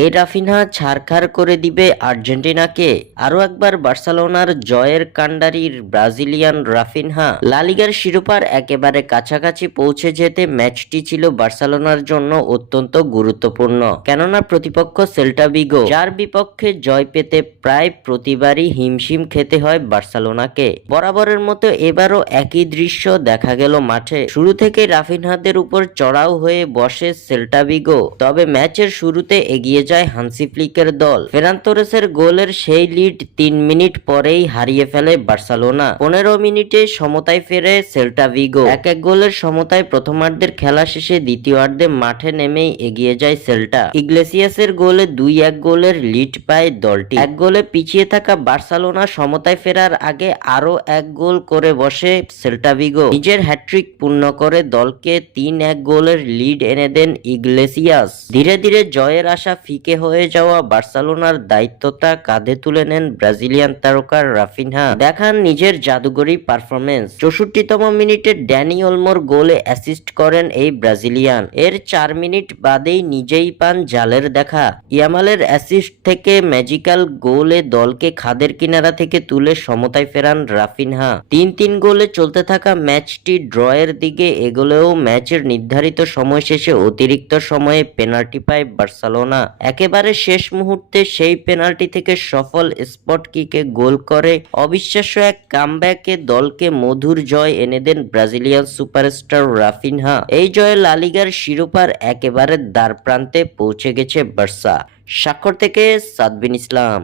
এই রাফিনহা ছারখার করে দিবে আর্জেন্টিনাকে। আরো একবার বার্সেলোনার জয়ের কাণ্ডারির ব্রাজিলিয়ান রাফিনহা লা লিগার শিরোপার একেবারে কাছাকাছি পৌঁছে যেতে ম্যাচটি ছিল বার্সেলোনার জন্য অত্যন্ত গুরুত্বপূর্ণ, কেননা প্রতিপক্ষ সেল্টা ভিগো, যার বিপক্ষে জয় পেতে প্রায় প্রতিবারই হিমশিম খেতে হয় বার্সেলোনাকে। বরাবরের মতো এবারও একই দৃশ্য দেখা গেল মাঠে। শুরু থেকে রাফিনহাদের উপর চড়াও হয়ে বসে সেল্টা ভিগো, তবে ম্যাচের শুরুতে এগিয়ে যায় হান্সি ফ্লিকের দল। ফেরান তোরেসের গোলের সেই লিড 3 মিনিট পরেই হারিয়ে ফেলে বার্সেলোনা। 15 মিনিটে সমতায় ফেরে সেল্টা ভিগো। এক গোলের সমতায় প্রথমার্ধের খেলা শেষে দ্বিতীয়ার্ধে মাঠে নেমেই এগিয়ে যায় সেল্টা। ইগলেসিয়াসের গোলে 2-1 গোলের লিড পায় দলটি। এক গোলে পিছিয়ে থাকা বার্সেলোনা সমতায় ফেরার আগে আরো এক গোল করে বসে সেল্টা ভিগো। নিজের হ্যাট্রিক পূর্ণ করে দলকে 3-1 গোলের লিড এনে দেন ইগলেসিয়াস। ধীরে ধীরে জয়ের আশা ফিকে হয়ে যাওয়া বার্সেলোনার দায়িত্বটা কাঁধে তুলে নেন ব্রাজিলিয়ান তারকা রাফিনহা। দেখান নিজের জাদুগরি পারফরমেন্স। 64তম মিনিটে ড্যানি ওলমোর গোলে অ্যাসিস্ট করেন এই ব্রাজিলিয়ান। এর 4 মিনিট বাদেই নিজেই পান জালের দেখা। ইয়ামালের অ্যাসিস্ট থেকে ম্যাজিক্যাল গোলে দলকে খাদের কিনারা থেকে তুলে সমতায় ফেরান রাফিনহা। 3-3 গোলে চলতে থাকা ম্যাচটি ড্রয়ের দিকে এগোলেও ম্যাচের নির্ধারিত সময় শেষে অতিরিক্ত সময়ে পেনাল্টি পায় বার্সেলোনা। একেবারে শেষ মুহূর্তে সেই পেনাল্টি থেকে সফল স্পট কিকে গোল করে অবিশ্বাস্য এক কামব্যাকে দলকে মধুর জয় এনে দেন ব্রাজিলিয়ান সুপারস্টার রাফিনহা। এই জয়ে লা লিগার শিরোপার একেবারে দ্বারপ্রান্তে পৌঁছে গেছে বার্সা। স্বাক্ষর থেকে সাদবিন ইসলাম।